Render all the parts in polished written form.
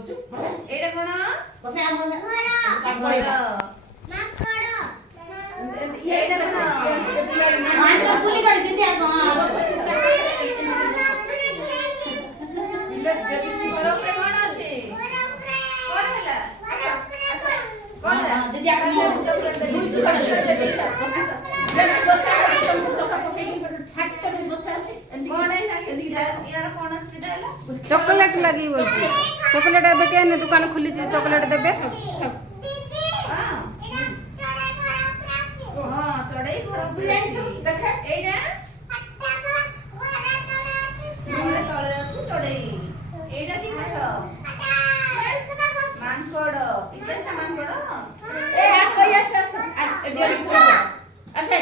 ଏଇଟା କଣ? ବସେ ଆମ ଘର ଘର। ଏଇଟା କଣ? ମାଙ୍କ ପୁଲି କରି ଦିଦି ଘର ଉପରେ କଣ ଅଛି? କଣ ହେଲା? କଣ ହେଲା? ଦିଦି ଆପଣ चॉकलेट लगी बोलছি चॉकलेट एबे केने दुकान खुली छी चॉकलेट देबे चढ़ई घर तले अच्छी चढ़ई एटा कि माछ मांकड़ इतना मांकड़ ए आ कोई आसे आसे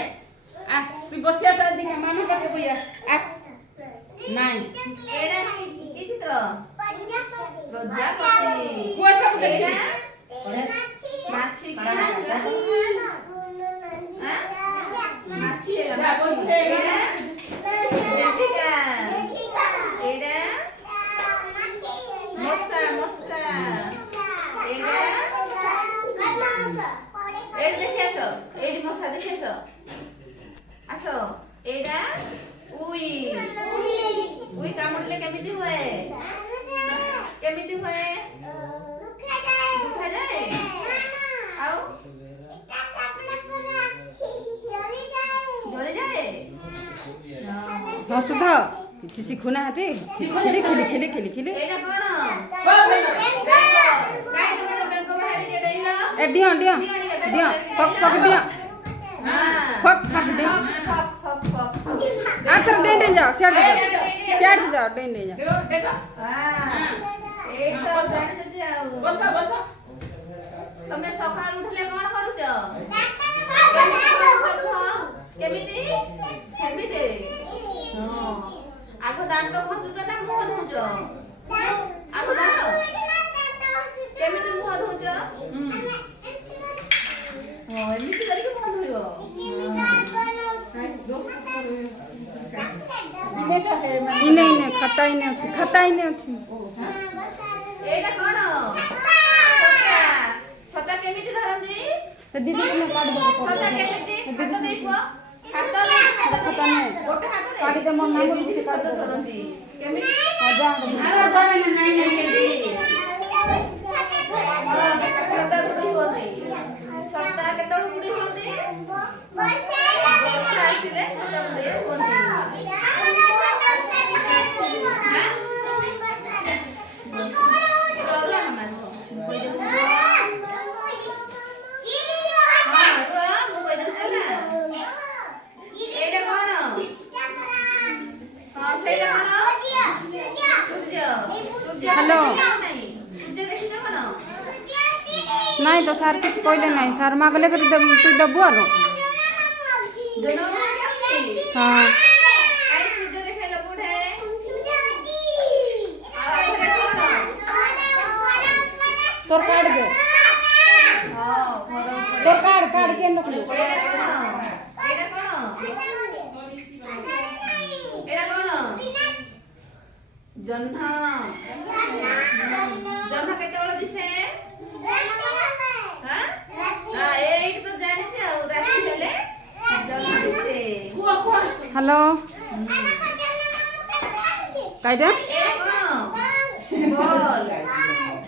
आ तू बसिया त दिखा मामा पाके बोया आ नहीं एटा कि चित्र प्रजापति कोई सब एटा देखे माछी के माछी है जा बोलते रेटिका एटा मस्सा मस्सा एटा एट देखि आसो एटी मस्सा देखि आसो आसो एटा उई उई कामुड़ले केमिति हुए दुखा जाए आउ जली जाए हां सुधा किसी सिखुना हाथे खेले खेले खेले खेले खेले एटा कोन गाय बड़ा बेंको बाहरी जे डैला ए डिया डिया डिया पक पक डिया हां फक फक डिया फक फक फक आतर डेंडे जाओ सेट जाओ डेंडे जाओ देखो हां एटा साइड जति आउ बसा बसा तमे सकाळ उठले कोन करूछ केमिति सेमिति हां आगो दांत खसुछ ना मुह धुछ आगो दांत केमिति मुह धुछ हां एमिति करिके मुह धुइबो इने इने खाता इने अछि एटा कोन छता छता केमिति धरंदी दीदी तुम काट दो छता केमिति हाथ देइको हाथ खाता नहीं गोटे हाथ दे काटी दे मन नाम केमिति छता धरंदी केमिति जा छता बुडी होती छता केतळ बुडी होती वर्षा आसिले छता बुडी होती हेलो नहीं तो सार कुछ कहले नहीं सार मागले कर तू दबु आरो हां तोर काट दे तोर काट के नकलो जन्ह जन्ह केतेबेले दिसे हां हां एई तो जानि छी आ राती हेले जन्ह दिसे हेलो काइडा ए कोन बॉल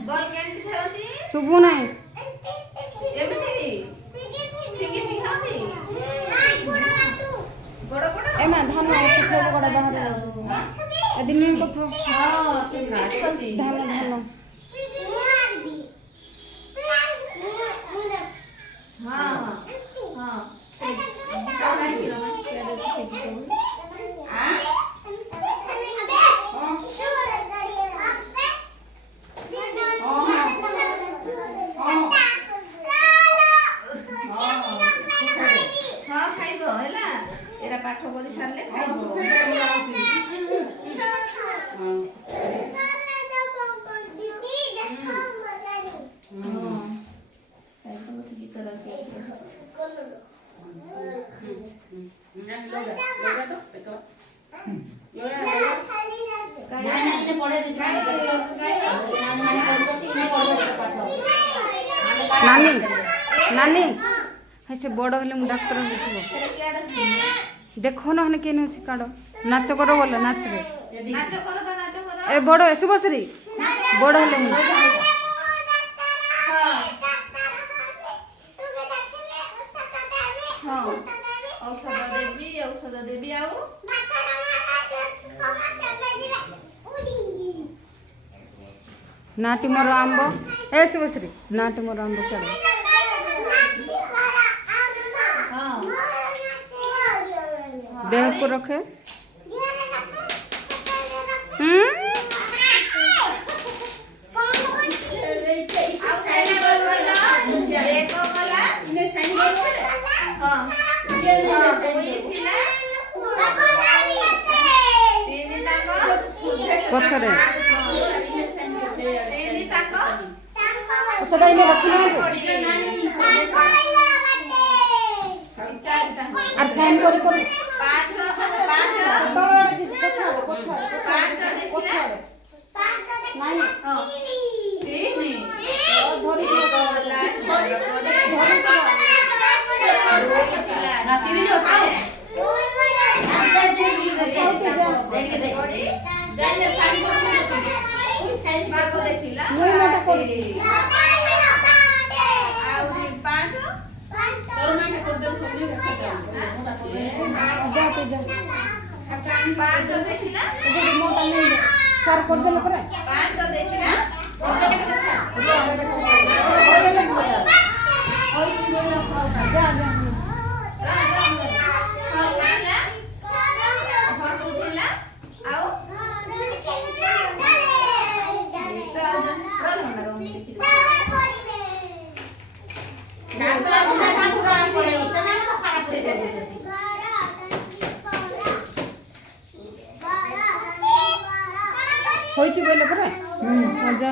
बॉल केनति खेलती सुबु नहीं एमिति फिंगी फिंगाती गोड़ गोड़ एमा धान सुखे गोड़ा बाहर एदिन में कथा हां से नाचती धान धान हां हां काई किलो में केडे फेंकी हां खाइबो हैला एरा पाठ करी छारले खाइबो नहीं नहीं ने पड़े दे ନାନୀ ନାନୀ ହେ ସେ ବଡ଼ ହେଲେ ମୁଁ ଡାକ୍ତର ହେଇଥିବ ଦେଖ ନହେଲେ କେନ ଅଛି କାଡ଼ ନାଚ କର ବୋଲ ନାଚରେ ନାଚ କର ତ ନାଚ କର ଏ ବଡ଼ ଶୁଭଶ୍ରୀ ବଡ଼ ହେଲେ ମୁଁ ହଁ ଔଷଧ ଦେବି ଆଉ ନାଟି ମୋର ଆମ୍ବ ଏ ଶୁଭଶ୍ରୀ ନାଟି ମୋର ଆମ୍ବ କାଡ଼ ହଁ ଦେହକୁ ରଖେ ଆଉ ସେଇଟା ବୋଲ ଏକ କଲା ହଁ ଦୁଇ ଥିଲା ତିନି ତାଙ୍କ ପଛରେ ତିନି ତାଙ୍କ ସେଟା ଏଇନେ ରଖିନାହାନ୍ତି ଚାରି ତାଙ୍କ আর সাইন করে করে ପାଞ୍ଚ দৌড়াড়ে দিদি পছাড়ে পছাড়ে ପାଞ୍ଚ ଦେଖିଲା নাই ହଁ ତିନି ধরি ଗଲା ধরি ନା ତିନି ଯୋଉ ଥାଉ ଦେଖିଲା ମୁଇଁ ମତେ କରୁଛି ଆହୁରି ପାଞ୍ଚ ତୋର ନାଇଁ କରିଦେବୁ କୋନି যা তো যা ପାଞ୍ଚ ଦେଖିଲା এদিকে মোটা নেই সার করে দিলে করে ପାଞ୍ଚ ଦେଖିଲା যা যা ହସୁଥିଲା ଆଉ ଶାନ୍ତ ଆସିଲେ ତାକୁ ଜଣା ପଡିବ ସେମାନେ ତ ଖରାପ କରିଦେବେ হয়েছে বলে পরে যা